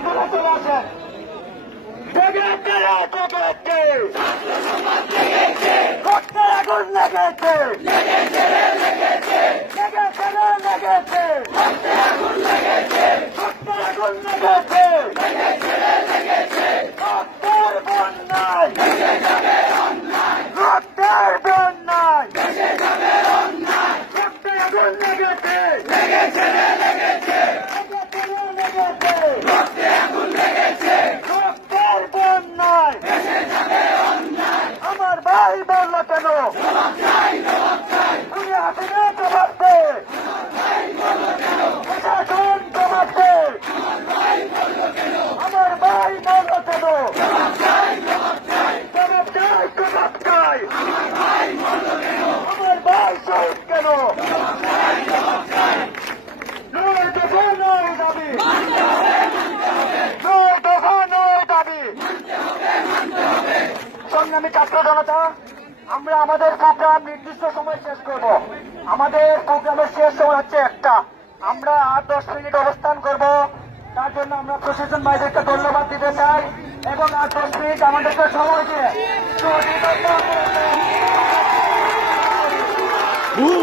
আগুনগুলো চলে আসেন। লেগেছে রক্তের আগুন লেগেছে, লেগেছে রক্তের আগুন লেগেছে, রক্তের বন্যায়, রক্তের বন্যায়, রক্তের আগুন লেগেছে, রক্তের বন্যায়। আমার ভাই বলল কেন তুমি আসলে জবাবতে প্রশাসন জবাবতে আমার ভাই বলল কেন জবাব চাই জবাব চাই আমার ভাই শহীদ কেন নয় দফা নয় দাবি, নয় দফা নয় দাবি। সংগ্রামী ছাত্র জনতা, আমরা আমাদের প্রোগ্রাম নির্দিষ্ট সময় শেষ করব। আমাদের প্রোগ্রামের শেষ সময় হচ্ছে 1টা। আমরা 8-10 মিনিট অবস্থান করব। তার জন্য আমরা প্রশাসন ভাইদেরকে ধন্যবাদ দিতে চাই এবং 8-10 মিনিট আমাদেরকে সময় দিয়ে Ooh,